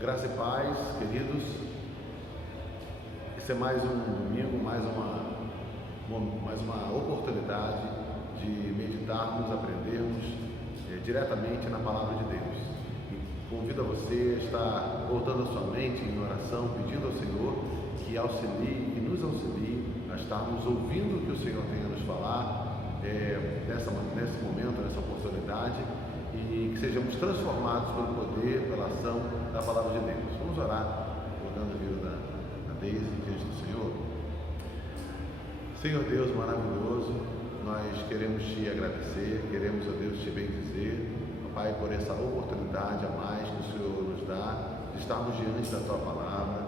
Graça e paz, queridos. Esse é mais um domingo, mais uma oportunidade de meditarmos, aprendermos diretamente na Palavra de Deus. E convido a você a estar voltando a sua mente em oração, pedindo ao Senhor que auxilie, que nos auxilie a estarmos ouvindo o que o Senhor tem a nos falar nesse momento, nessa oportunidade, e que sejamos transformados pelo poder, pela ação da Palavra de Deus. Vamos orar, colocando a vida da Deise diante do Senhor. Senhor Deus maravilhoso, nós queremos Te agradecer, queremos, ó Deus, Te bendizer, Pai, por essa oportunidade a mais que o Senhor nos dá de estarmos diante da Tua Palavra.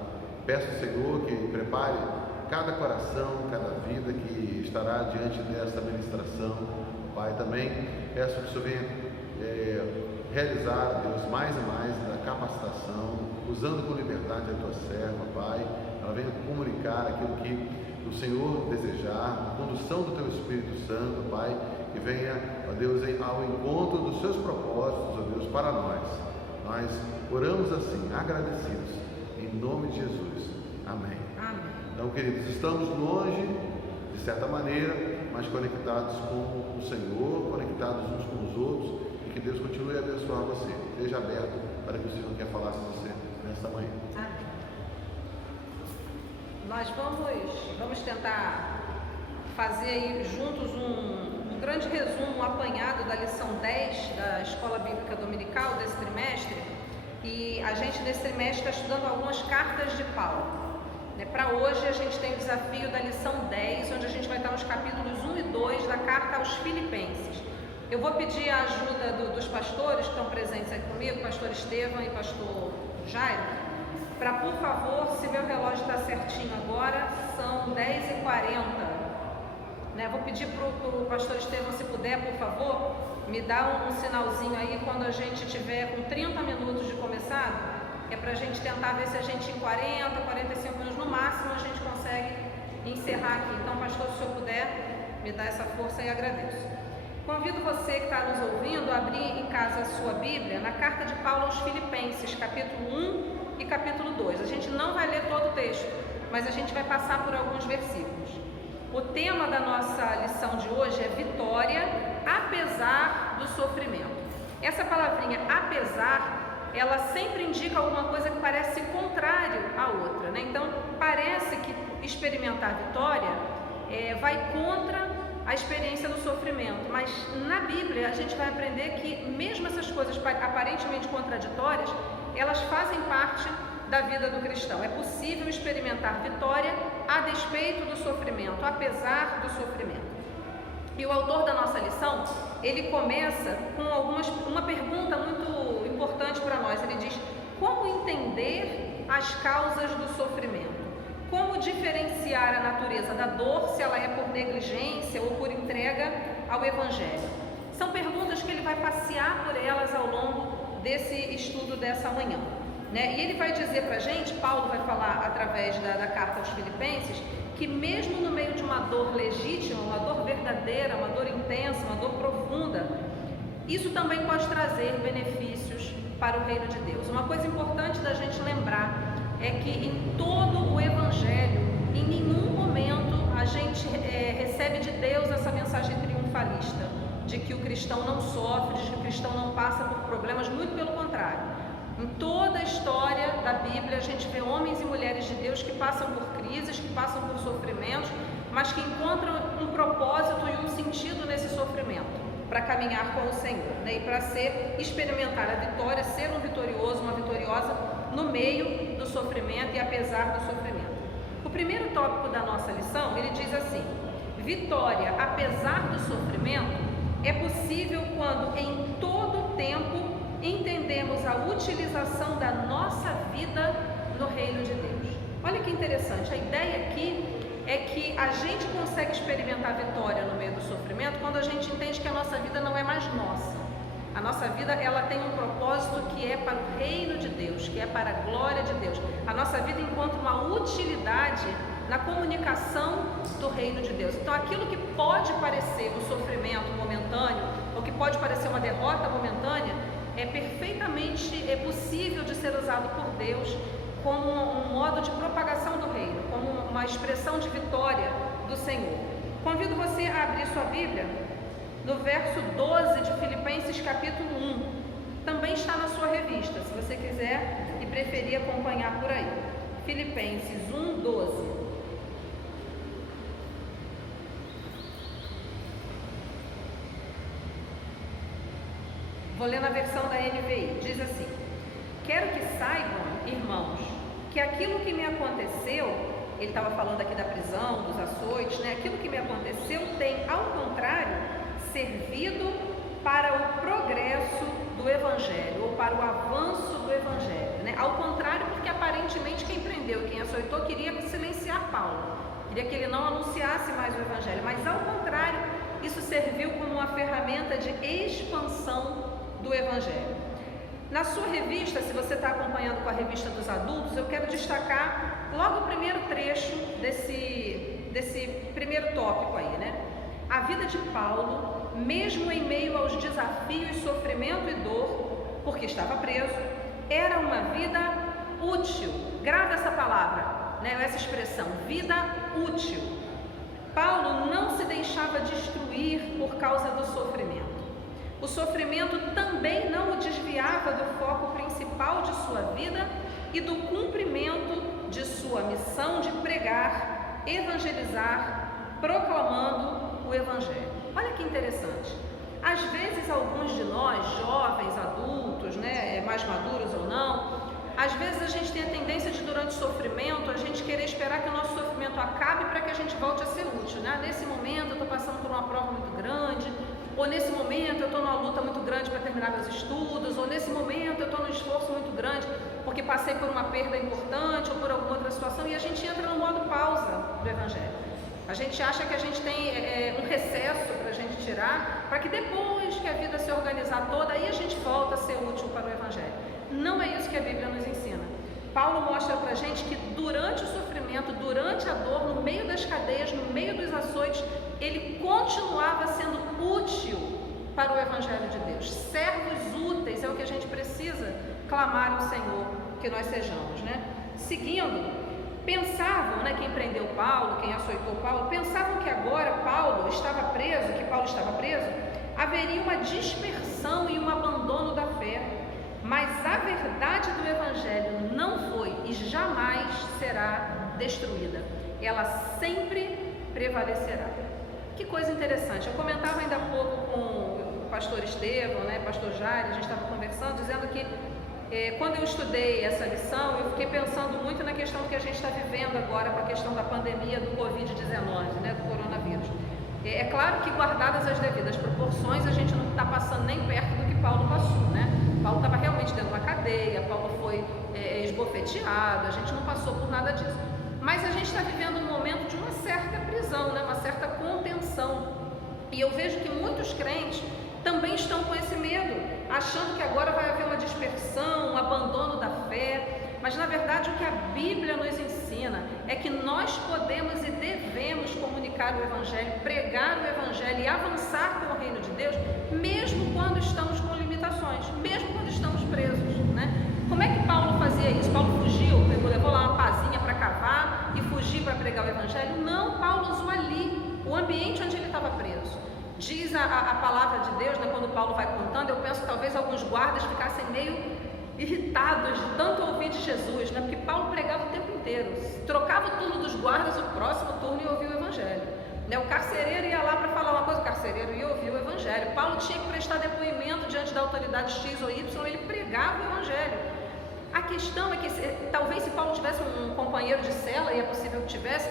Peço, Senhor, que prepare cada coração, cada vida que estará diante dessa ministração. Pai, também peço que o Senhor venha realizar, Deus, mais e mais a capacitação, usando com liberdade a Tua serva, Pai. Ela venha comunicar aquilo que o Senhor desejar, a condução do Teu Espírito Santo, Pai, que venha, ó Deus, ao encontro dos Seus propósitos, ó Deus, para nós. Nós oramos assim, agradecidos, em nome de Jesus. Amém. Amém. Então, queridos, estamos longe, de certa maneira, mas conectados com o Senhor, conectados uns com os outros, e que Deus continue a abençoar você. Esteja aberto para que o Senhor quer falar com você nessa manhã. Amém. Nós vamos tentar fazer aí juntos um grande resumo, um apanhado da lição 10 da Escola Bíblica Dominical desse trimestre. E a gente nesse trimestre está estudando algumas cartas de Paulo. Para hoje a gente tem o desafio da lição 10, onde a gente vai estar nos capítulos 1 e 2 da carta aos Filipenses. Eu vou pedir a ajuda dos pastores que estão presentes aqui comigo, pastor Estevam e pastor Jairo, para, por favor, se meu relógio está certinho agora, são 10h40. Vou pedir para o pastor Estevam, se puder, por favor, me dá um sinalzinho aí quando a gente tiver com 30 minutos de começado. É para a gente tentar ver se a gente em 40, 45 minutos no máximo a gente consegue encerrar aqui. Então, pastor, se o senhor puder, me dá essa força e agradeço. Convido você que está nos ouvindo a abrir em casa a sua Bíblia na carta de Paulo aos Filipenses, capítulo 1 e capítulo 2. A gente não vai ler todo o texto, mas a gente vai passar por alguns versículos. O tema da nossa lição de hoje é vitória apesar do sofrimento. Essa palavrinha apesar, ela sempre indica alguma coisa que parece contrário à outra, Então, parece que experimentar vitória vai contra a experiência do sofrimento, mas na Bíblia a gente vai aprender que mesmo essas coisas aparentemente contraditórias, elas fazem parte da vida do cristão. É possível experimentar vitória a despeito do sofrimento, apesar do sofrimento. E o autor da nossa lição, ele começa com uma pergunta muito importante para nós. Ele diz: como entender as causas do sofrimento? Como diferenciar a natureza da dor, se ela é por negligência ou por entrega ao Evangelho? São perguntas que ele vai passear por elas ao longo desse estudo dessa manhã. E ele vai dizer para a gente, Paulo vai falar através da carta aos Filipenses, que mesmo no meio de uma dor legítima, uma dor verdadeira, uma dor intensa, uma dor profunda, isso também pode trazer benefícios para o reino de Deus. Uma coisa importante da gente lembrar é que em todo o Evangelho, em nenhum momento a gente recebe de Deus essa mensagem triunfalista, de que o cristão não sofre, de que o cristão não passa por problemas, muito pelo contrário. Em toda a história da Bíblia, a gente vê homens e mulheres de Deus que passam por crises, que passam por sofrimentos, mas que encontram um propósito e um sentido nesse sofrimento, para caminhar com o Senhor, E para experimentar a vitória, ser um vitorioso, uma vitoriosa no meio do sofrimento e apesar do sofrimento. O primeiro tópico da nossa lição, ele diz assim: vitória apesar do sofrimento é possível quando em todo tempo entendemos a utilização da nossa vida no reino de Deus. Olha que interessante, a ideia aqui é que a gente consegue experimentar vitória no meio do sofrimento quando a gente entende que a nossa vida não é mais nossa. A nossa vida, ela tem um propósito que é para o reino de Deus, que é para a glória de Deus. A nossa vida encontra uma utilidade na comunicação do reino de Deus. Então, aquilo que pode parecer um sofrimento momentâneo, ou que pode parecer uma derrota momentânea, é perfeitamente possível de ser usado por Deus como um modo de propagação do reino, como uma expressão de vitória do Senhor. Convido você a abrir sua Bíblia no verso 12 de Filipenses capítulo 1. Também está na sua revista, se você quiser e preferir acompanhar por aí. Filipenses 1, 12. Vou ler na versão da NVI. Diz assim: quero que saibam, irmãos, que aquilo que me aconteceu, ele estava falando aqui da prisão, dos açoites, né? Aquilo que me aconteceu tem, ao contrário, servido para o progresso do Evangelho, ou para o avanço do Evangelho, né? Ao contrário, porque aparentemente quem prendeu, quem açoitou, queria silenciar Paulo, queria que ele não anunciasse mais o Evangelho, mas ao contrário, isso serviu como uma ferramenta de expansão do Evangelho. Na sua revista, se você está acompanhando com a revista dos adultos, eu quero destacar logo o primeiro trecho desse primeiro tópico aí, né? A vida de Paulo, mesmo em meio aos desafios, sofrimento e dor, porque estava preso, era uma vida útil. Grava essa palavra, né? Essa expressão, vida útil. Paulo não se deixava destruir por causa do sofrimento. O sofrimento também não o desviava do foco principal de sua vida e do cumprimento de sua missão de pregar, evangelizar, proclamando o Evangelho. Olha que interessante. Às vezes alguns de nós, jovens, adultos, né, mais maduros ou não, às vezes a gente tem a tendência de, durante o sofrimento, a gente querer esperar que o nosso sofrimento acabe para que a gente volte a ser útil, né? Nesse momento eu estou passando por uma prova muito grande, ou nesse momento eu estou numa luta muito grande para terminar meus estudos, ou nesse momento eu estou num esforço muito grande porque passei por uma perda importante ou por alguma outra situação, e a gente entra no modo pausa do Evangelho. A gente acha que a gente tem um recesso para a gente tirar, para que depois que a vida se organizar toda, aí a gente volta a ser útil para o Evangelho. Não é isso que a Bíblia nos ensina. Paulo mostra para a gente que durante o sofrimento, durante a dor, no meio das cadeias, no meio dos açoites, ele continuava sendo útil para o Evangelho de Deus. Servos úteis é o que a gente precisa clamar ao Senhor que nós sejamos, né? Seguindo, pensavam, né, quem prendeu Paulo, quem açoitou Paulo, pensavam que agora Paulo estava preso, haveria uma dispersão e um abandono da fé. Mas a verdade do Evangelho não foi e jamais será destruída. Ela sempre prevalecerá. Que coisa interessante. Eu comentava ainda há pouco com o pastor Estevão, né, pastor Jair, a gente estava conversando, dizendo que quando eu estudei essa lição, eu fiquei pensando muito na questão que a gente está vivendo agora com a questão da pandemia do Covid-19, né, do coronavírus. É claro que, guardadas as devidas proporções, a gente não está passando nem perto do que Paulo passou, né? Paulo estava realmente dentro de uma cadeia, Paulo foi esbofeteado, a gente não passou por nada disso. Mas a gente está vivendo um momento de uma certa prisão, né? Uma certa contenção. E eu vejo que muitos crentes também estão com esse medo, achando que agora vai haver uma dispersão, um abandono da fé. Mas na verdade o que a Bíblia nos ensina é que nós podemos e devemos comunicar o Evangelho, pregar o Evangelho e avançar com o reino de Deus, mesmo quando estamos com limitações, mesmo quando estamos presos, né? Como é que Paulo fazia isso? Paulo fugiu, levou lá uma pazinha para cavar e fugir para pregar o Evangelho? Não, Paulo usou ali o ambiente onde ele estava preso. Diz a palavra de Deus, né, quando Paulo vai contando, eu penso que talvez alguns guardas ficassem meio irritados de tanto ouvir de Jesus, né? Porque Paulo pregava o tempo inteiro, trocava o turno dos guardas, o próximo turno ia ouvir o Evangelho, né? O carcereiro ia lá para falar uma coisa, o carcereiro ia ouvir o Evangelho. Paulo tinha que prestar depoimento diante da autoridade X ou Y, ele pregava o Evangelho. A questão é que talvez se Paulo tivesse um companheiro de cela, e é possível que tivesse,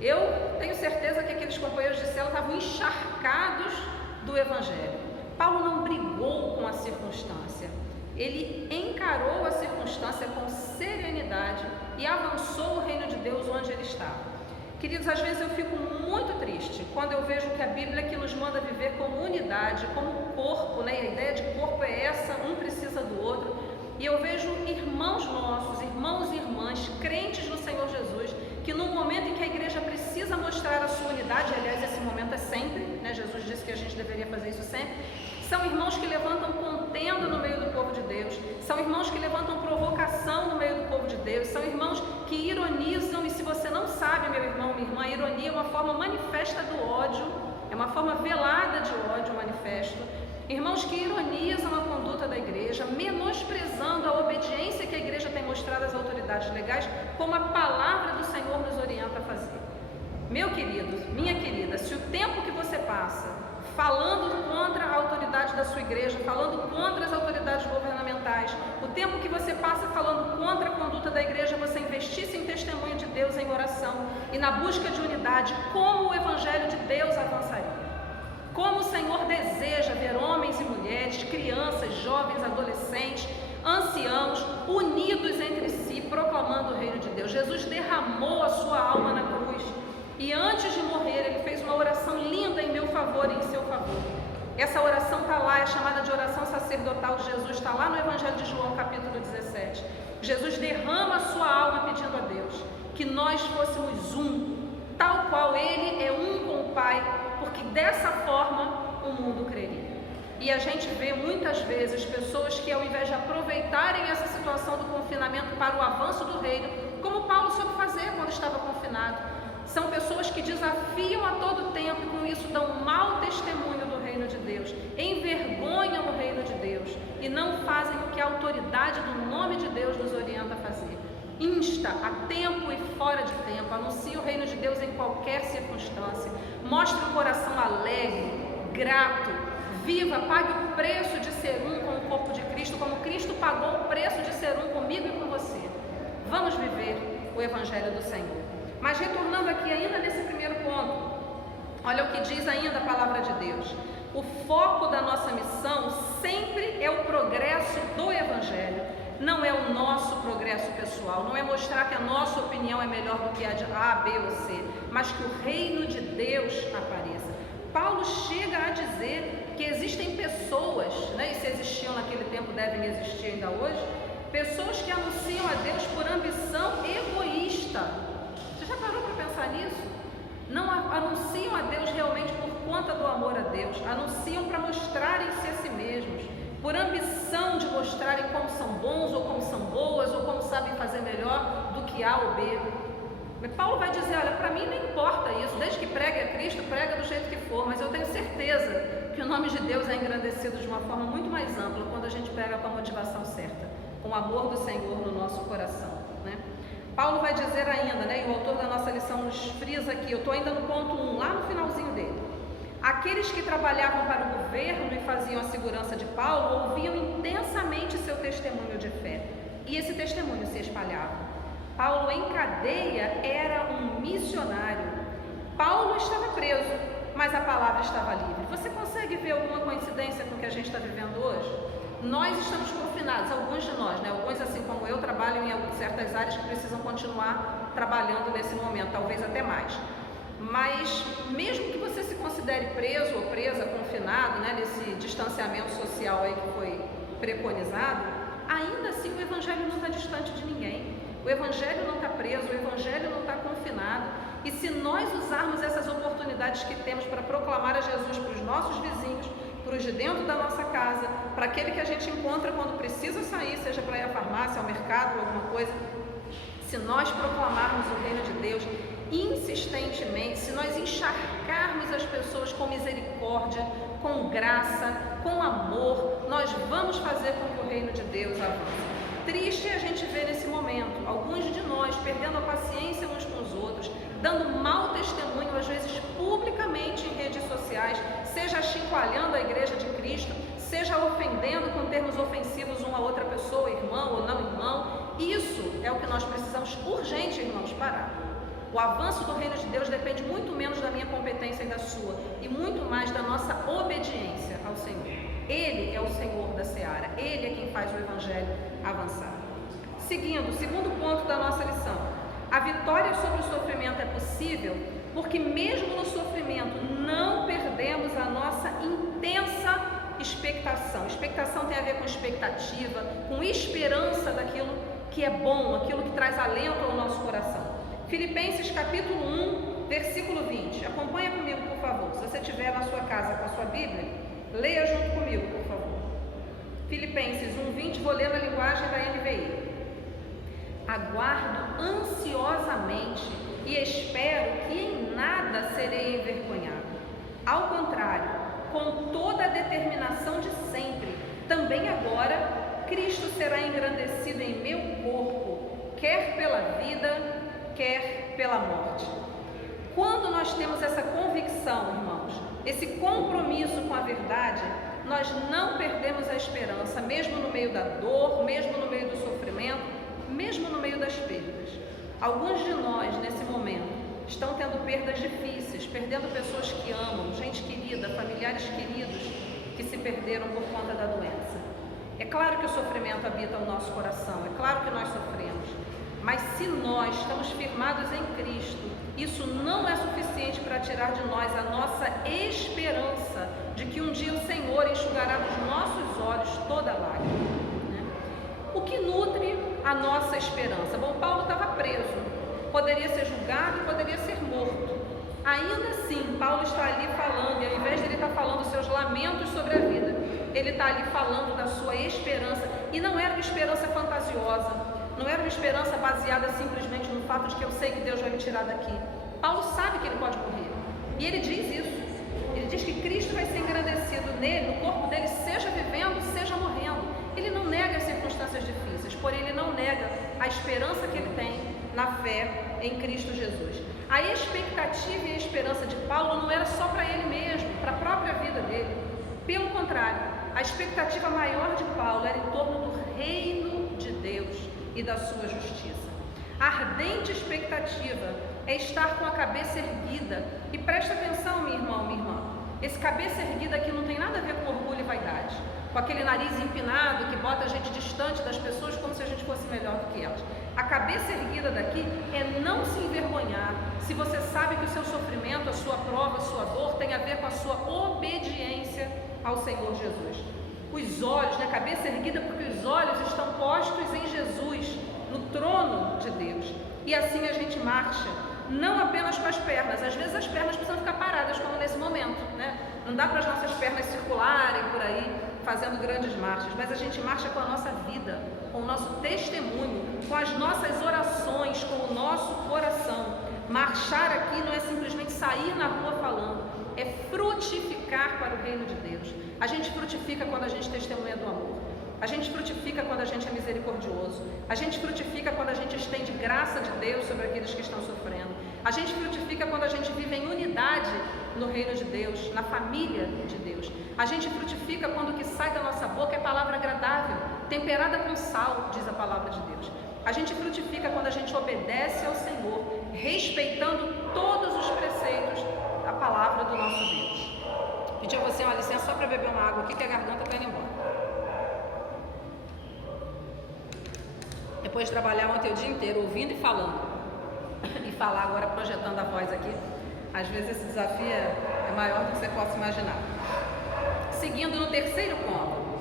eu tenho certeza que aqueles companheiros de cela estavam encharcados do Evangelho. Paulo não brigou com a circunstância. Ele encarou a circunstância com serenidade e avançou o reino de Deus onde ele estava. Queridos, às vezes eu fico muito triste quando eu vejo que a Bíblia que nos manda viver como unidade, como corpo, né? A ideia de corpo é essa, um precisa do outro. E eu vejo irmãos nossos, irmãos e irmãs, crentes no Senhor Jesus, que no momento em que a igreja precisa mostrar a sua unidade, aliás, esse momento é sempre, né? Jesus disse que a gente deveria fazer isso sempre. São irmãos que levantam com contenda no meio do povo de Deus, são irmãos que levantam provocação no meio do povo de Deus, são irmãos que ironizam, e se você não sabe, meu irmão, minha irmã, a ironia é uma forma manifesta do ódio, é uma forma velada de ódio manifesto. Irmãos que ironizam a conduta da igreja, menosprezando a obediência que a igreja tem mostrado às autoridades legais, como a palavra do Senhor nos orienta a fazer. Meu querido, minha querida, se o tempo que você passa falando contra a autoridade da sua igreja, falando contra as autoridades governamentais, o tempo que você passa falando contra a conduta da igreja, você investisse em testemunho de Deus, em oração e na busca de unidade, como o Evangelho de Deus avançaria. Como o Senhor deseja ver homens e mulheres, crianças, jovens, adolescentes, anciãos, unidos entre si, proclamando o reino de Deus. Jesus derramou a sua alma na cruz e antes de morrer ele fez uma oração linda em meu favor e em seu favor. Essa oração está lá, é chamada de oração sacerdotal de Jesus, está lá no Evangelho de João, capítulo 17. Jesus derrama a sua alma pedindo a Deus que nós fôssemos um, tal qual ele é um com o Pai, porque dessa forma o mundo creria. E a gente vê muitas vezes pessoas que, ao invés de aproveitarem essa situação do confinamento para o avanço do reino, como Paulo soube fazer quando estava confinado, são pessoas que desafiam a todo tempo e com isso dão um mau testemunho do reino de Deus, envergonham o reino de Deus e não fazem o que a autoridade do nome de Deus nos orienta a fazer. Insta a tempo e fora de tempo, anuncia o reino de Deus em qualquer circunstância, mostre um coração alegre, grato, viva, pague o preço de ser um com o corpo de Cristo, como Cristo pagou o preço de ser um comigo e com você. Vamos viver o Evangelho do Senhor. Mas retornando aqui ainda nesse primeiro ponto, olha o que diz ainda a palavra de Deus. O foco da nossa missão sempre é o progresso do Evangelho, não é o nosso progresso pessoal, não é mostrar que a nossa opinião é melhor do que a de A, B ou C, mas que o reino de Deus apareça. Paulo chega a dizer que existem pessoas, né, e se existiam naquele tempo devem existir ainda hoje, pessoas que anunciam a Deus por ambição egoísta. Você já parou para pensar nisso? Não anunciam a Deus realmente por conta do amor a Deus, anunciam para mostrarem-se a si mesmos, por ambição de mostrarem como são bons ou como são boas ou como sabem fazer melhor do que A ou B. Mas Paulo vai dizer, olha, para mim não importa isso, desde que pregue a Cristo, prega do jeito que for, mas eu tenho certeza que o nome de Deus é engrandecido de uma forma muito mais ampla quando a gente prega com a motivação certa, com o amor do Senhor no nosso coração, né? Paulo vai dizer ainda, né, e o autor da nossa lição nos frisa aqui, eu estou ainda no ponto 1, lá no finalzinho dele. Aqueles que trabalhavam para o governo e faziam a segurança de Paulo ouviam intensamente seu testemunho de fé, e esse testemunho se espalhava. Paulo em cadeia era um missionário. Paulo estava preso, mas a palavra estava livre. Você consegue ver alguma coincidência com o que a gente está vivendo hoje? Nós estamos confinados, alguns de nós, né? Alguns, assim como eu, trabalham em certas áreas que precisam continuar trabalhando nesse momento, talvez até mais. Mas mesmo que você se considere preso ou presa, confinado, né, nesse distanciamento social aí que foi preconizado, ainda assim o Evangelho não está distante de ninguém. O Evangelho não está preso, o Evangelho não está confinado. E se nós usarmos essas oportunidades que temos para proclamar a Jesus para os nossos vizinhos, para os de dentro da nossa casa, para aquele que a gente encontra quando precisa sair, seja para ir à farmácia, ao mercado, alguma coisa, se nós proclamarmos o reino de Deus insistentemente, se nós encharcarmos as pessoas com misericórdia, com graça, com amor, nós vamos fazer com que o reino de Deus avance. Triste a gente ver nesse momento alguns de nós perdendo a paciência uns com os outros, dando mau testemunho, às vezes publicamente em redes sociais, seja achincalhando a igreja de Cristo, seja ofendendo com termos ofensivos uma outra pessoa, irmão ou não irmão. Isso é o que nós precisamos urgente, irmãos, parar. O avanço do reino de Deus depende muito menos da minha competência e da sua, e muito mais da nossa obediência ao Senhor. Ele é o Senhor da seara, Ele é quem faz o Evangelho avançar. Seguindo, o segundo ponto da nossa lição. A vitória sobre o sofrimento é possível porque mesmo no sofrimento não perdemos a nossa intensa expectação. Expectação tem a ver com expectativa, com esperança daquilo que é bom, aquilo que traz alento ao nosso coração. Filipenses capítulo 1, versículo 20. Acompanha comigo, por favor. Se você estiver na sua casa com a sua Bíblia, leia junto comigo, por favor. Filipenses 1:20, vou ler na linguagem da NVI. Aguardo ansiosamente e espero que em nada serei envergonhado. Ao contrário, com toda a determinação de sempre, também agora, Cristo será engrandecido em meu corpo, quer pela vida, quer pela morte. Quando nós temos essa convicção, irmãos, esse compromisso com a verdade, nós não perdemos a esperança, mesmo no meio da dor, mesmo no meio do sofrimento, mesmo no meio das perdas. Alguns de nós, nesse momento, estão tendo perdas difíceis, perdendo pessoas que amam, gente querida, familiares queridos que se perderam por conta da doença. É claro que o sofrimento habita o nosso coração, é claro que nós sofremos, mas se nós estamos firmados em Cristo, isso não é suficiente para tirar de nós a nossa esperança de que um dia o Senhor enxugará dos nossos olhos toda lágrima, né? O que nutre a nossa esperança? Bom, Paulo estava preso, poderia ser julgado e poderia ser morto. Ainda assim, Paulo está ali falando, e ao invés de ele estar falando os seus lamentos sobre a vida, ele está ali falando da sua esperança, e não era uma esperança fantasiosa, não era uma esperança baseada simplesmente no fato de que eu sei que Deus vai me tirar daqui. Paulo sabe que ele pode morrer, e ele diz isso. Ele diz que Cristo vai ser engrandecido nele, no corpo dele, seja vivendo, seja morrendo. Ele não nega as circunstâncias difíceis, porém ele não nega a esperança que ele tem na fé em Cristo Jesus. A expectativa e a esperança de Paulo não era só para ele mesmo, para a própria vida dele. Pelo contrário, a expectativa maior de Paulo era em torno do reino de Deus e da sua justiça. A ardente expectativa é estar com a cabeça erguida. E presta atenção, meu irmão, minha irmã. Esse cabeça erguida aqui não tem nada a ver com orgulho e vaidade, com aquele nariz empinado que bota a gente distante das pessoas como se a gente fosse melhor do que elas. A cabeça erguida daqui é não se envergonhar se você sabe que o seu sofrimento, a sua prova, a sua dor tem a ver com a sua obediência ao Senhor Jesus. Os olhos, né? Cabeça erguida porque os olhos estão postos em Jesus, no trono de Deus. E assim a gente marcha, não apenas com as pernas. Às vezes as pernas precisam ficar paradas, como nesse momento, né? Não dá para as nossas pernas circularem por aí, fazendo grandes marchas, mas a gente marcha com a nossa vida, com o nosso testemunho, com as nossas orações, com o nosso coração. Marchar aqui não é simplesmente sair na rua falando, é frutificar para o reino de Deus. A gente frutifica quando a gente testemunha do amor. A gente frutifica quando a gente é misericordioso. A gente frutifica quando a gente estende graça de Deus sobre aqueles que estão sofrendo. A gente frutifica quando a gente vive em unidade no reino de Deus, na família de Deus. A gente frutifica quando o que sai da nossa boca é palavra agradável, temperada com sal, diz a palavra de Deus. A gente frutifica quando a gente obedece ao Senhor, respeitando todos os preceitos da palavra do nosso Deus. Pedi a você uma licença só para beber uma água aqui, que a garganta está indo embora. Depois de trabalhar ontem o dia inteiro, ouvindo e falando, e falar agora projetando a voz aqui, às vezes esse desafio é maior do que você possa imaginar. Seguindo no terceiro ponto,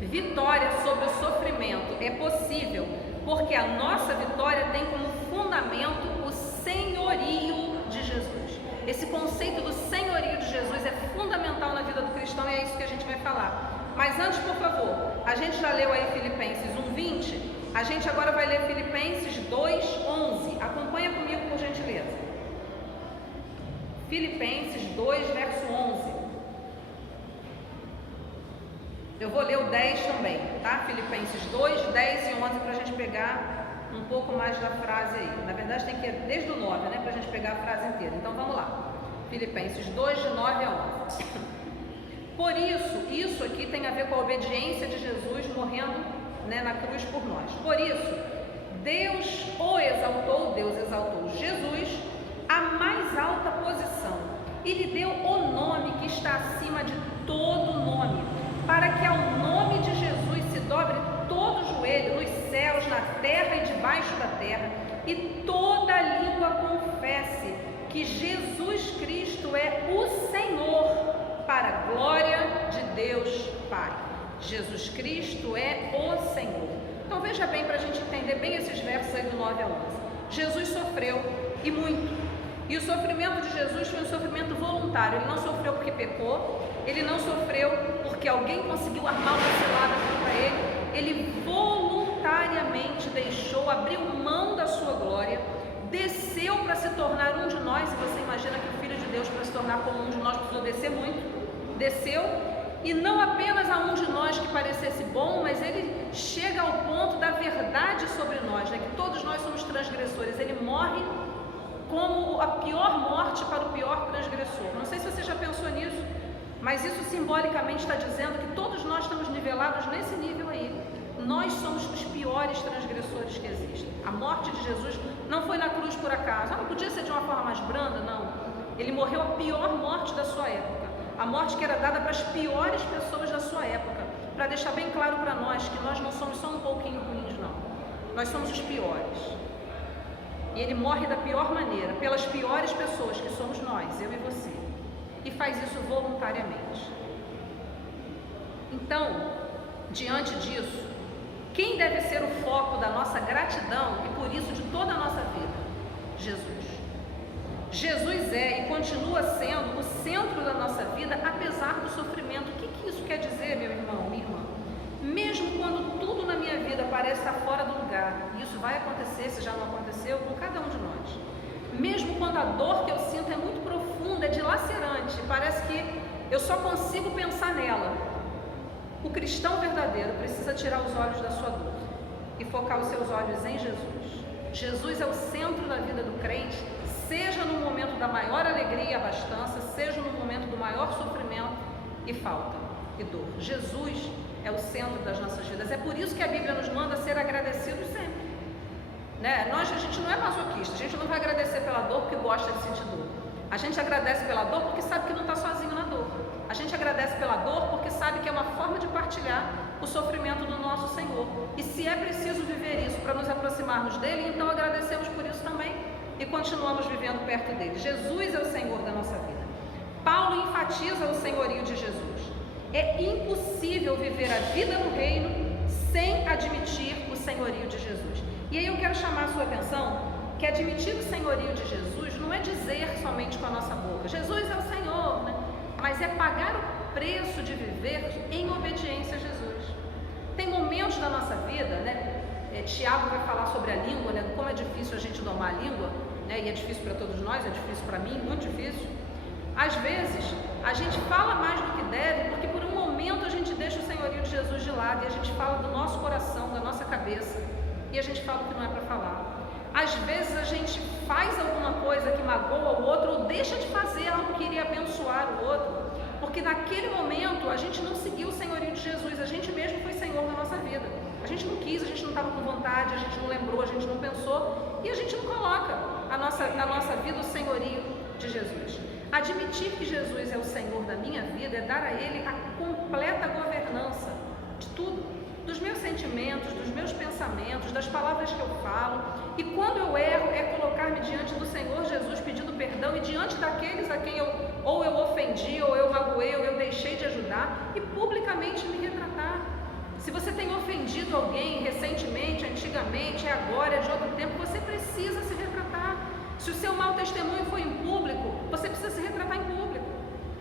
vitória sobre o sofrimento é possível porque a nossa vitória tem como fundamento o senhorio de Jesus. Esse conceito do senhorio de Jesus é fundamental na vida do cristão e é isso que a gente vai falar. Mas antes, por favor, a gente já leu aí Filipenses 1:20, a gente agora vai ler Filipenses 2:11. Acompanha comigo, por gentileza. Filipenses 2, verso 11. Eu vou ler o 10 também, tá? Filipenses 2, 10 e 11 para a gente pegar um pouco mais da frase aí. Na verdade tem que ir desde o 9, né? Para a gente pegar a frase inteira. Então vamos lá. Filipenses 2, de 9 a 11. Por isso aqui tem a ver com a obediência de Jesus morrendo, né, na cruz por nós. Por isso, Deus exaltou Jesus à mais alta posição e lhe deu o nome que está acima de todo nome, para que ao nome de Jesus se dobre todo o joelho nos céus, na terra e debaixo da terra, e toda língua confesse que Jesus Cristo é o Senhor, para a glória de Deus Pai. Jesus Cristo é o Senhor. Então veja bem, para a gente entender bem esses versos aí do 9 a 11. Jesus sofreu, e muito. E o sofrimento de Jesus foi um sofrimento voluntário. Ele não sofreu porque pecou, ele não sofreu porque alguém conseguiu armar uma cilada contra ele. Ele voluntariamente deixou, abriu mão da sua glória, desceu para se tornar um de nós. E você imagina que o Filho de Deus, para se tornar como um de nós, precisou descer muito. Desceu, e não apenas a um de nós que parecesse bom, mas ele chega ao ponto da verdade sobre nós, né? Que todos nós somos transgressores. Ele morre como a pior morte para o pior transgressor. Não sei se você já pensou nisso, mas isso simbolicamente está dizendo que todos nós estamos nivelados nesse nível aí. Nós somos os piores transgressores que existem. A morte de Jesus não foi na cruz por acaso. Não podia ser de uma forma mais branda, não. Ele morreu a pior morte da sua época. A morte que era dada para as piores pessoas da sua época. Para deixar bem claro para nós que nós não somos só um pouquinho ruins, não. Nós somos os piores. E ele morre da pior maneira, pelas piores pessoas que somos nós, eu e você. E faz isso voluntariamente. Então, diante disso, quem deve ser o foco da nossa gratidão e por isso de toda a nossa vida? Jesus. Jesus é e continua sendo o centro da nossa vida, apesar do sofrimento. O que isso quer dizer, meu irmão, minha irmã? Mesmo quando tudo na minha vida parece estar fora do lugar, e isso vai acontecer, se já não aconteceu, com cada um de nós. Mesmo quando a dor que eu sinto é muito profunda, é dilacerante, parece que eu só consigo pensar nela. O cristão verdadeiro precisa tirar os olhos da sua dor e focar os seus olhos em Jesus. Jesus é o centro da vida do crente, seja no momento da maior alegria e abastança, seja no momento do maior sofrimento e falta e dor. Jesus é o centro das nossas vidas. É por isso que a Bíblia nos manda ser agradecidos sempre. Né? A gente não é masoquista, a gente não vai agradecer pela dor porque gosta de sentir dor. A gente agradece pela dor porque sabe que não está sozinho na dor. A gente agradece pela dor porque sabe que é uma forma de partilhar o sofrimento do nosso Senhor. E se é preciso viver isso para nos aproximarmos dele, então agradecemos por isso também e continuamos vivendo perto dele. Jesus é o Senhor da nossa vida. Paulo enfatiza o senhorio de Jesus. É impossível viver a vida no reino sem admitir o senhorio de Jesus. E aí eu quero chamar a sua atenção que admitir o senhorio de Jesus não é dizer somente com a nossa boca, Jesus é o Senhor, né? Mas é pagar o preço de viver em obediência a Jesus. Tem momentos da nossa vida, né? Tiago vai falar sobre a língua, né? Como é difícil a gente domar a língua, né? E é difícil para todos nós, é difícil para mim, muito difícil. Às vezes, a gente fala mais do que deve, porque por um momento a gente deixa o senhorio de Jesus de lado e a gente fala do nosso coração, da nossa cabeça, e a gente fala o que não é para falar. Às vezes a gente faz alguma coisa que magoa o outro ou deixa de fazer algo que iria abençoar o outro, porque naquele momento a gente não seguiu o senhorio de Jesus, a gente mesmo foi Senhor na nossa vida. A gente não quis, a gente não estava com vontade, a gente não lembrou, a gente não pensou e a gente não coloca na nossa vida o senhorio de Jesus. Admitir que Jesus é o Senhor da minha vida é dar a Ele a completa governança de tudo, dos meus sentimentos, dos meus pensamentos, das palavras que eu falo. E quando eu erro, é colocar-me diante do Senhor Jesus pedindo perdão e diante daqueles a quem eu ofendi, ou eu magoei, ou eu deixei de ajudar e publicamente me retratar. Se você tem ofendido alguém recentemente, antigamente, é agora, é de outro tempo, você precisa se retratar. Se o seu mau testemunho foi em público, você precisa se retratar em público.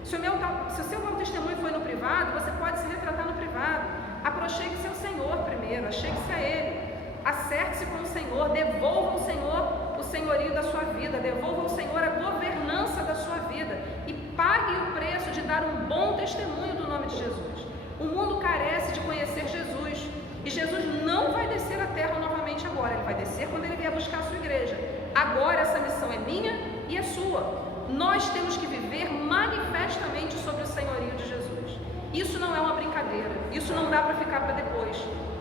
Se o seu mau testemunho foi no privado, você pode se retratar no privado. Aproxime-se ao Senhor primeiro, achegue-se a Ele. Acerte-se com o Senhor, devolva ao Senhor o senhorio da sua vida, devolva ao Senhor a governança da sua vida e pague o preço de dar um bom testemunho do nome de Jesus. O mundo carece de conhecer Jesus e Jesus não vai descer à terra novamente agora, Ele vai descer quando Ele vier buscar a sua igreja. Agora essa missão é minha e é sua. Nós temos que viver manifestamente sobre o senhorio de Jesus. Isso não é uma brincadeira, isso não dá para ficar para depois.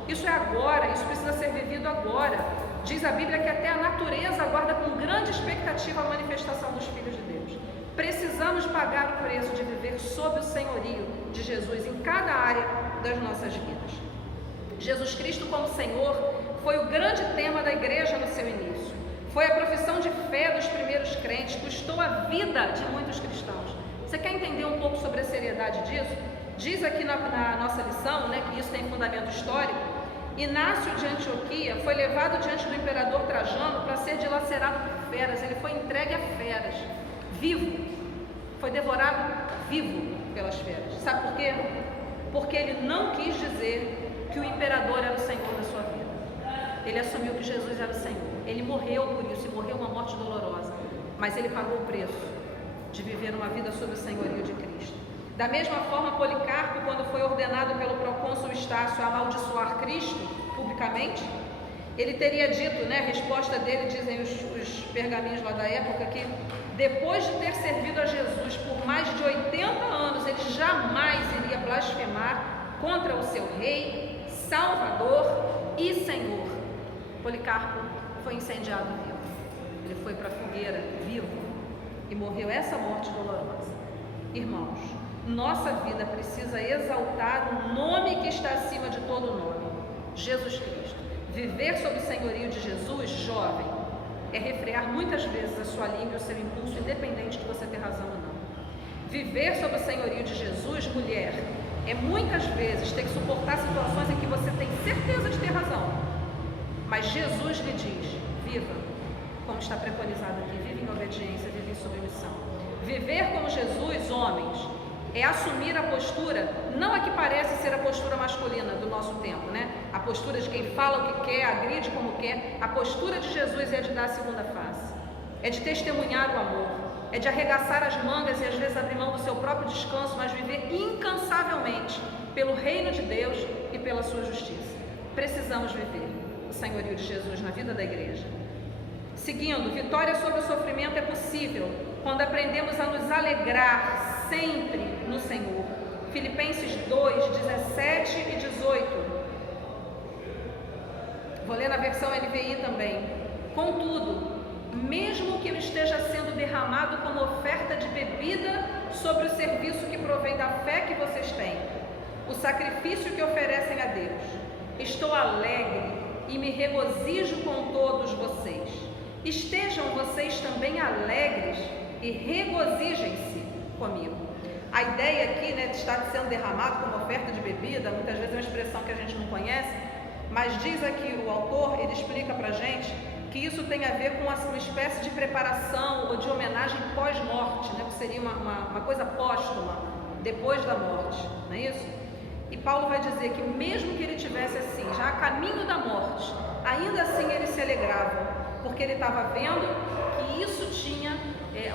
Isso é agora, isso precisa ser vivido agora. Diz a Bíblia que até a natureza aguarda com grande expectativa a manifestação dos filhos de Deus. Precisamos pagar o preço de viver sob o senhorio de Jesus em cada área das nossas vidas. Jesus Cristo como Senhor foi o grande tema da igreja no seu início. Foi a profissão de fé dos primeiros crentes, custou a vida de muitos cristãos. Você quer entender um pouco sobre a seriedade disso? Diz aqui na nossa lição, né, que isso tem fundamento histórico. Inácio de Antioquia foi levado diante do imperador Trajano para ser dilacerado por feras. Ele foi entregue a feras, vivo, foi devorado vivo pelas feras. Sabe por quê? Porque ele não quis dizer que o imperador era o Senhor da sua vida. Ele assumiu que Jesus era o Senhor. Ele morreu por isso, e morreu uma morte dolorosa, mas ele pagou o preço de viver uma vida sob o senhorio de Cristo. Da mesma forma, Policarpo, quando foi ordenado pelo procônsul Estácio a amaldiçoar Cristo publicamente, ele teria dito, né, a resposta dele, dizem os pergaminhos lá da época, que depois de ter servido a Jesus por mais de 80 anos, ele jamais iria blasfemar contra o seu rei, Salvador e Senhor. Policarpo foi incendiado vivo. Ele foi para a fogueira vivo e morreu essa morte dolorosa. Irmãos, nossa vida precisa exaltar o nome que está acima de todo nome, Jesus Cristo. Viver sob o senhorio de Jesus, jovem, é refrear muitas vezes a sua língua e o seu impulso, independente de você ter razão ou não. Viver sob o senhorio de Jesus, mulher, é muitas vezes ter que suportar situações em que você tem certeza de ter razão, mas Jesus lhe diz: viva, como está preconizado aqui, vive em obediência, vive em submissão. Viver como Jesus, homens, é assumir a postura, não a que parece ser a postura masculina do nosso tempo, né? A postura de quem fala o que quer, agride como quer. A postura de Jesus é de dar a segunda face, é de testemunhar o amor, é de arregaçar as mangas e às vezes abrir mão do seu próprio descanso, mas viver incansavelmente pelo reino de Deus e pela sua justiça. Precisamos viver o senhorio de Jesus na vida da igreja. Seguindo, vitória sobre o sofrimento é possível quando aprendemos a nos alegrar sempre no Senhor. Filipenses 2, 17 e 18. Vou ler na versão NVI também. Contudo, mesmo que eu esteja sendo derramado como oferta de bebida sobre o serviço que provém da fé que vocês têm, o sacrifício que oferecem a Deus, estou alegre e me regozijo com todos vocês. Estejam vocês também alegres e regozijem-se comigo. A ideia aqui, né, de estar sendo derramado como oferta de bebida, muitas vezes é uma expressão que a gente não conhece, mas diz aqui o autor, ele explica pra gente que isso tem a ver com uma espécie de preparação ou de homenagem pós-morte, né, que seria uma coisa póstuma, depois da morte, não é isso? E Paulo vai dizer que mesmo que ele tivesse assim, já a caminho da morte, ainda assim ele se alegrava, porque ele estava vendo que isso tinha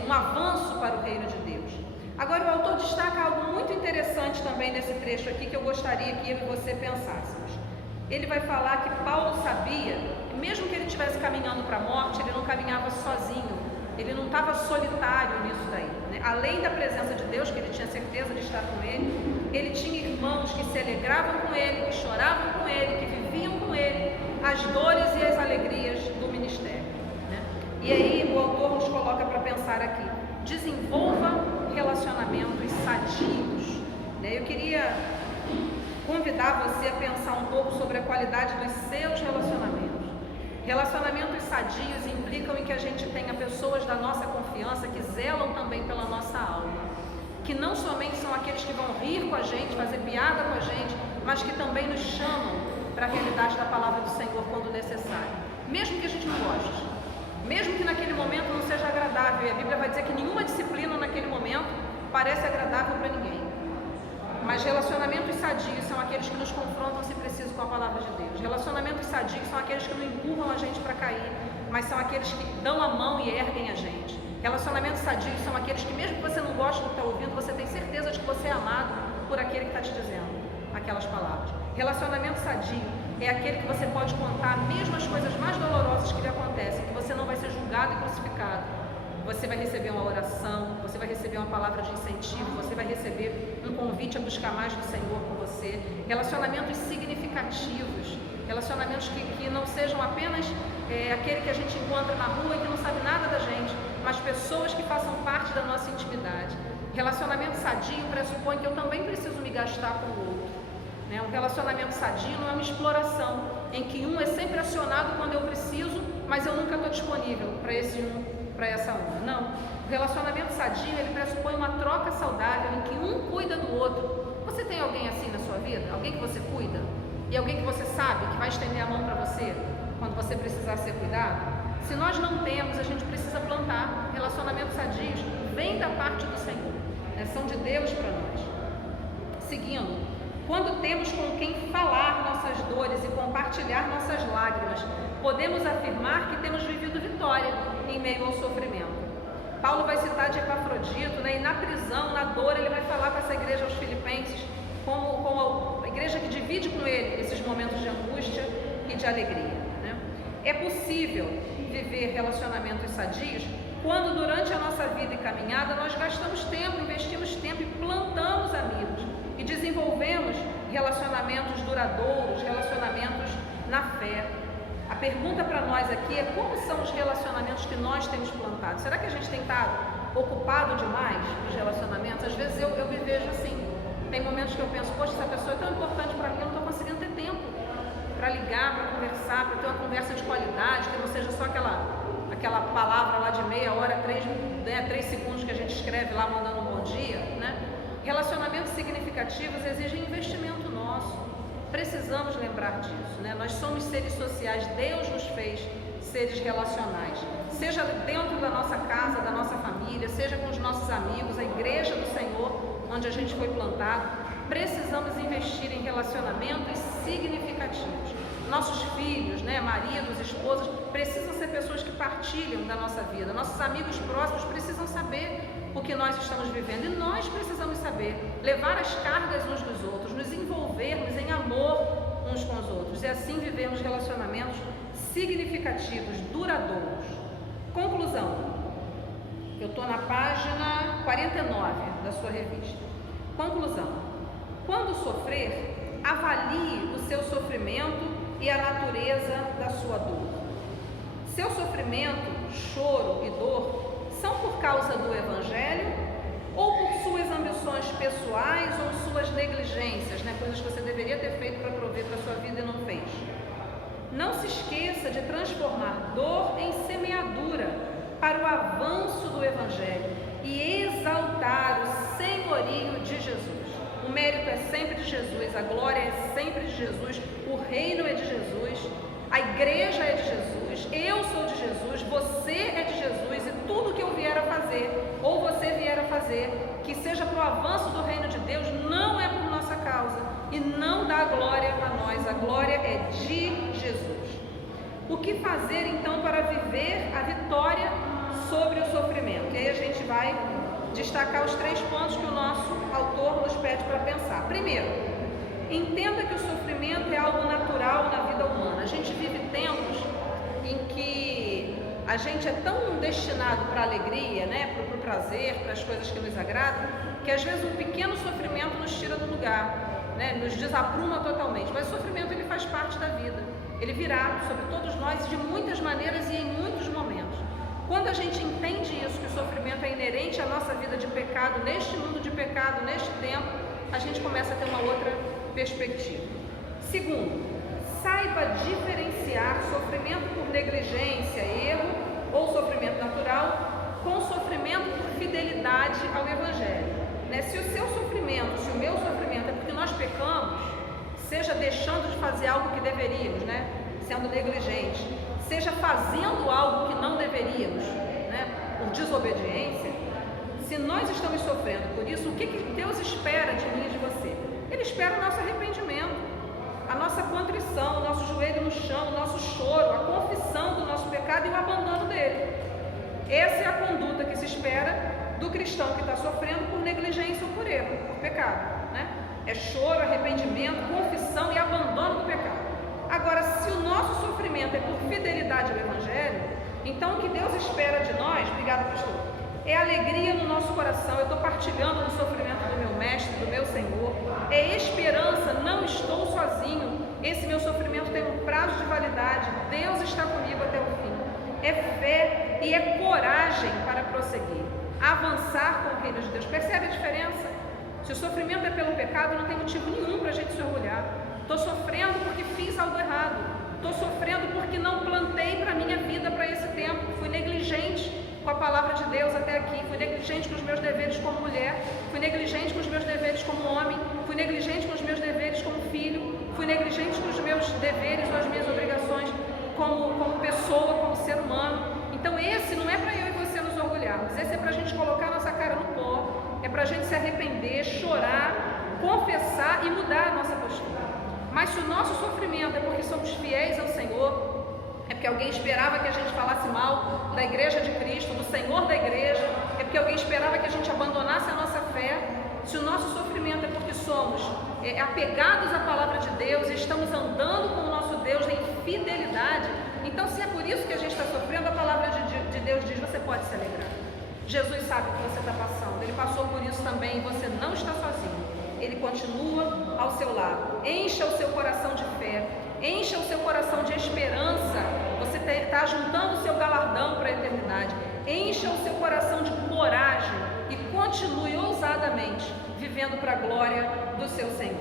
um avanço para o reino de Deus. Agora o autor destaca algo muito interessante também nesse trecho aqui, que eu gostaria que eu e você pensássemos. Ele vai falar que Paulo sabia que mesmo que ele estivesse caminhando para a morte, ele não caminhava sozinho, ele não estava solitário nisso daí, né? Além da presença de Deus, que ele tinha certeza de estar com ele tinha irmãos que se alegravam com ele, que choravam com ele, que viviam com ele as dores e as alegrias do ministério, né? E aí o autor nos coloca para pensar aqui: desenvolva relacionamentos sadios, né? Eu queria convidar você a pensar um pouco sobre a qualidade dos seus relacionamentos. Relacionamentos sadios implicam em que a gente tenha pessoas da nossa confiança que zelam também pela nossa alma, que não somente são aqueles que vão rir com a gente, fazer piada com a gente, mas que também nos chamam para a realidade da palavra do Senhor quando necessário, mesmo que a gente não goste, mesmo que naquele momento não seja agradável. E a Bíblia vai dizer que nenhuma disciplina naquele momento parece agradável para ninguém. Mas relacionamentos sadios são aqueles que nos confrontam, se preciso, com a palavra de Deus. Relacionamentos sadios são aqueles que não empurram a gente para cair, mas são aqueles que dão a mão e erguem a gente. Relacionamentos sadios são aqueles que, mesmo que você não goste do que está ouvindo, você tem certeza de que você é amado por aquele que está te dizendo aquelas palavras. Relacionamento sadio é aquele que você pode contar mesmo as coisas mais dolorosas que lhe acontecem, que você não vai ser julgado e crucificado. Você vai receber uma oração, você vai receber uma palavra de incentivo, você vai receber um convite a buscar mais do Senhor com você. Relacionamentos significativos, relacionamentos que não sejam apenas aquele que a gente encontra na rua e que não sabe nada da gente, mas pessoas que façam parte da nossa intimidade. Relacionamento sadio pressupõe que eu também preciso me gastar com o outro, né? Um relacionamento sadio não é uma exploração, em que um é sempre acionado quando eu preciso, mas eu nunca estou disponível para esse um, para essa uma. Não. O relacionamento sadio, ele pressupõe uma troca saudável em que um cuida do outro. Você tem alguém assim na sua vida? Alguém que você cuida? E alguém que você sabe que vai estender a mão para você precisar ser cuidado? Se nós não temos, a gente precisa plantar. Relacionamentos sadios vêm da parte do Senhor, né? São de Deus para nós. Seguindo, quando temos com quem falar nossas dores e compartilhar nossas lágrimas, podemos afirmar que temos vivido vitória em meio ao sofrimento. Paulo vai citar de Epafrodito, né? E na prisão, na dor, ele vai falar para essa igreja aos Filipenses, como a igreja que divide com ele esses momentos de angústia e de alegria, né? É possível viver relacionamentos sadios quando durante a nossa vida e caminhada nós gastamos tempo, investimos tempo e plantamos amigos e desenvolvemos relacionamentos duradouros, relacionamentos na fé. A pergunta para nós aqui é como são os relacionamentos que nós temos plantado? Será que a gente tem estado ocupado demais nos relacionamentos? Às vezes eu me vejo assim. Tem momentos que eu penso, poxa, essa pessoa é tão importante para mim, eu não estou conseguindo ter tempo para ligar, para conversar, para ter uma conversa de qualidade, que não seja só aquela palavra lá de meia hora, 3 segundos que a gente escreve lá mandando um bom dia, né? Relacionamentos significativos exigem investimento nosso. Precisamos lembrar disso, né? Nós somos seres sociais, Deus nos fez seres relacionais, seja dentro da nossa casa, da nossa família, seja com os nossos amigos, a igreja do Senhor, onde a gente foi plantado. Precisamos investir em relacionamentos significativos. Nossos filhos, né, maridos, esposas, precisam ser pessoas que partilham da nossa vida. Nossos amigos próximos precisam saber o que nós estamos vivendo e nós precisamos saber levar as cargas uns dos outros, nos envolvermos em amor uns com os outros e assim vivermos relacionamentos significativos, duradouros. Conclusão. Eu estou na página 49 da sua revista. Conclusão. Quando sofrer, avalie o seu sofrimento e a natureza da sua dor. Seu sofrimento, choro e dor são por causa do Evangelho ou por suas ambições pessoais ou suas negligências, né? Coisas que você deveria ter feito para prover para a sua vida e não fez. Não se esqueça de transformar dor em semeadura para o avanço do Evangelho e exaltar o senhorio de Jesus. O mérito é sempre de Jesus, a glória é sempre de Jesus, o reino é de Jesus, a igreja é de Jesus, eu sou de Jesus, você é de Jesus e tudo que eu vier a fazer, ou você vier a fazer, que seja para o avanço do reino de Deus, não é por nossa causa e não dá glória a nós, a glória é de Jesus. O que fazer então para viver a vitória sobre o sofrimento? E aí a gente vai destacar os 3 pontos que o nosso autor nos pede para pensar. Primeiro, entenda que o sofrimento é algo natural na vida humana. A gente vive tempos em que a gente é tão destinado para a alegria, né, para o prazer, para as coisas que nos agradam, que às vezes um pequeno sofrimento nos tira do lugar, né, nos desapruma totalmente. Mas o sofrimento ele faz parte da vida. Ele virá sobre todos nós de muitas maneiras e em muitos momentos. Quando a gente entende isso, que o sofrimento é inerente à nossa vida de pecado, neste mundo de pecado, neste tempo, a gente começa a ter uma outra perspectiva. Segundo, saiba diferenciar sofrimento por negligência, erro ou sofrimento natural com sofrimento por fidelidade ao Evangelho. Né? Se o seu sofrimento, se o meu sofrimento é porque nós pecamos, seja deixando de fazer algo que deveríamos, né? Sendo negligente, seja fazendo algo que não deveríamos, né? Por desobediência, se nós estamos sofrendo por isso, o que Deus espera de mim e de você? Ele espera o nosso arrependimento, a nossa contrição, o nosso joelho no chão, o nosso choro, a confissão do nosso pecado e o abandono dele. Essa é a conduta que se espera do cristão que está sofrendo por negligência ou por erro, por pecado, né? É choro, arrependimento, confissão e abandono do pecado. Agora, se o nosso sofrimento é por fidelidade ao Evangelho, então o que Deus espera de nós, obrigada pastor, é alegria no nosso coração. Eu estou partilhando no sofrimento do meu mestre, do meu Senhor, é esperança, não estou sozinho, esse meu sofrimento tem um prazo de validade, Deus está comigo até o fim, é fé e é coragem para prosseguir, avançar com o reino de Deus. Percebe a diferença? Se o sofrimento é pelo pecado, não tem motivo nenhum para a gente se orgulhar. Estou sofrendo porque fiz algo errado, estou sofrendo porque não plantei para a minha vida para esse tempo, fui negligente com a palavra de Deus até aqui, fui negligente com os meus deveres como mulher, fui negligente com os meus deveres como homem, fui negligente com os meus deveres como filho, fui negligente com os meus deveres ou as minhas obrigações como pessoa ser para a gente colocar a nossa cara no pó, é para a gente se arrepender, chorar, confessar e mudar a nossa postura. Mas se o nosso sofrimento é porque somos fiéis ao Senhor, é porque alguém esperava que a gente falasse mal da igreja de Cristo, do Senhor da igreja, é porque alguém esperava que a gente abandonasse a nossa fé. Se o nosso sofrimento é porque somos apegados à palavra de Deus e estamos andando com o nosso Deus em fidelidade, então se é por isso que a gente está sofrendo, a palavra de Deus diz, você pode se alegrar. Jesus sabe o que você está passando, Ele passou por isso também e você não está sozinho. Ele continua ao seu lado. Encha o seu coração de fé, encha o seu coração de esperança. Você está juntando o seu galardão para a eternidade. Encha o seu coração de coragem e continue ousadamente vivendo para a glória do seu Senhor.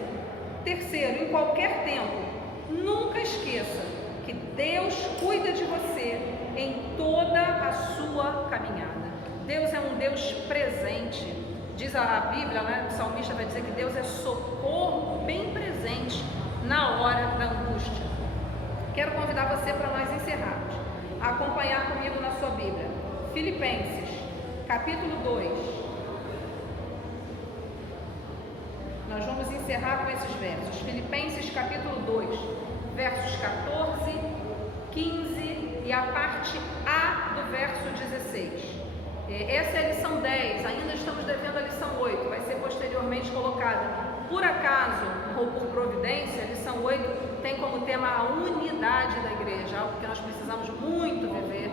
Terceiro, em qualquer tempo, nunca esqueça que Deus cuida de você em toda a sua caminhada. Deus é um Deus presente. Diz a Bíblia, né? O salmista vai dizer que Deus é socorro bem presente na hora da angústia. Quero convidar você para nós encerrarmos, a acompanhar comigo na sua Bíblia. Filipenses, capítulo 2. Nós vamos encerrar com esses versos. Filipenses, capítulo 2, versos 14, 15 e a parte A do verso 16. Essa é a lição 10, ainda estamos devendo a lição 8, vai ser posteriormente colocada. Por acaso, ou por providência, a lição 8 tem como tema a unidade da igreja, algo que nós precisamos muito viver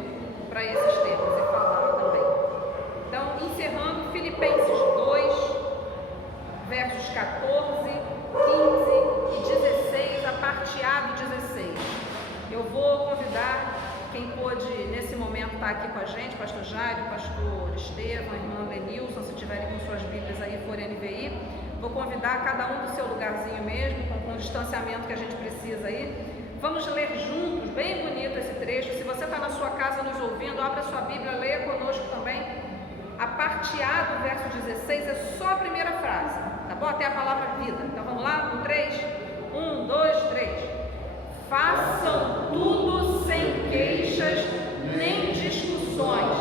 para esses temas e falar também. Então, encerrando, Filipenses 2, versos 14, 15 e 16, a parte A do 16. Eu vou convidar quem pôde, nesse momento, estar aqui com a gente, pastor Jairo, pastor Estevam, a irmã Lenilson, se tiverem com suas Bíblias aí, for NVI, vou convidar cada um do seu lugarzinho mesmo, com o distanciamento que a gente precisa aí. Vamos ler juntos, bem bonito esse trecho. Se você está na sua casa nos ouvindo, abra sua Bíblia, leia conosco também. A parte A do verso 16 é só a primeira frase, tá bom? Até a palavra vida. Então vamos lá, no 3, 1, 2, 3. Façam tudo sem queixas nem discussões,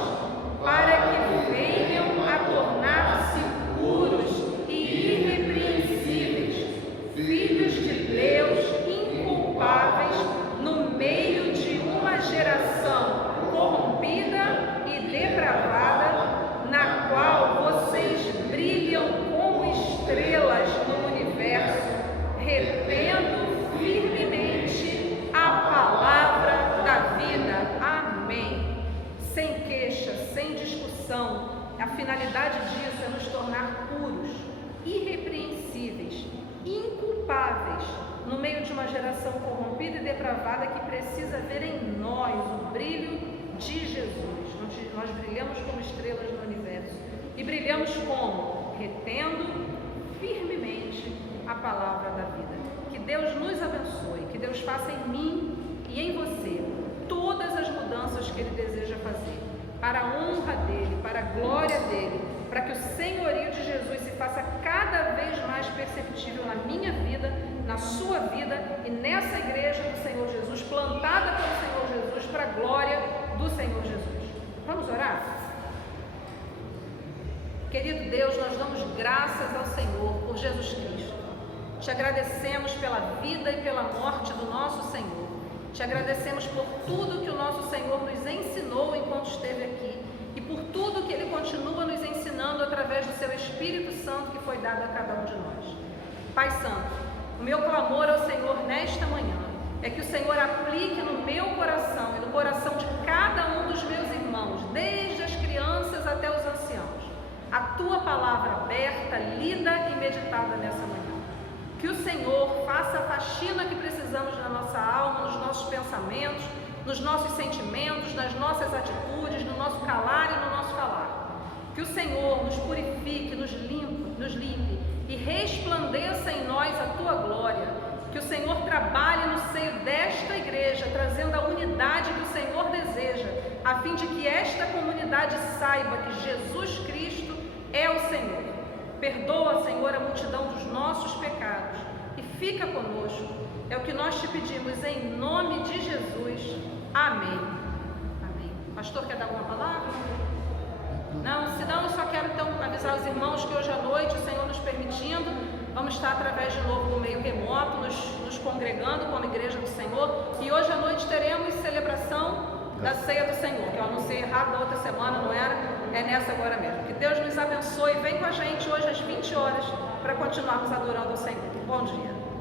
para que venham a tornar-se puros e irrepreensíveis, filhos de Deus inculpáveis no meio de uma geração corrompida e depravada, na qual vocês brilham como estrelas no universo, retendo firmemente a palavra da vida. Amém. Sem queixa, sem discussão. A finalidade disso é nos tornar puros, irrepreensíveis, inculpáveis no meio de uma geração corrompida e depravada que precisa ver em nós o brilho de Jesus. Nós brilhamos como estrelas no universo. E brilhamos como? Retendo firmemente a palavra da vida. Que Deus nos abençoe, que Deus faça em mim e em você todas as mudanças que Ele deseja fazer, para a honra dEle, para a glória dEle, para que o senhorio de Jesus se faça cada vez mais perceptível na minha vida, na sua vida e nessa igreja do Senhor Jesus, plantada pelo Senhor Jesus, para a glória do Senhor Jesus. Vamos orar? Querido Deus, nós damos graças ao Senhor por Jesus Cristo. Te agradecemos pela vida e pela morte do nosso Senhor. Te agradecemos por tudo que o nosso Senhor nos ensinou enquanto esteve aqui e por tudo que Ele continua nos ensinando através do Seu Espírito Santo que foi dado a cada um de nós. Pai Santo, o meu clamor ao Senhor nesta manhã é que o Senhor aplique no meu coração e no coração de cada um dos meus irmãos, desde as crianças até os anciãos, a Tua palavra aberta, lida e meditada nessa manhã. Que o Senhor faça a faxina que precisamos na nossa alma, nos nossos pensamentos, nos nossos sentimentos, nas nossas atitudes, no nosso calar e no nosso falar. Que o Senhor nos purifique, nos limpe e resplandeça em nós a Tua glória. Que o Senhor trabalhe no seio desta igreja, trazendo a unidade que o Senhor deseja, a fim de que esta comunidade saiba que Jesus Cristo é o Senhor. Perdoa, Senhor, a multidão dos nossos pecados e fica conosco. É o que nós te pedimos em nome de Jesus. Amém. Amém. Pastor, quer dar alguma palavra? Não, senão eu só quero então avisar os irmãos que hoje à noite, o Senhor nos permitindo, vamos estar através de novo do meio remoto, nos congregando como igreja do Senhor, e hoje à noite teremos celebração da ceia do Senhor, que eu anunciei errado da outra semana, não era? É nessa agora mesmo. Que Deus nos abençoe, vem com a gente hoje às 20 horas para continuarmos adorando ao Senhor. Bom dia.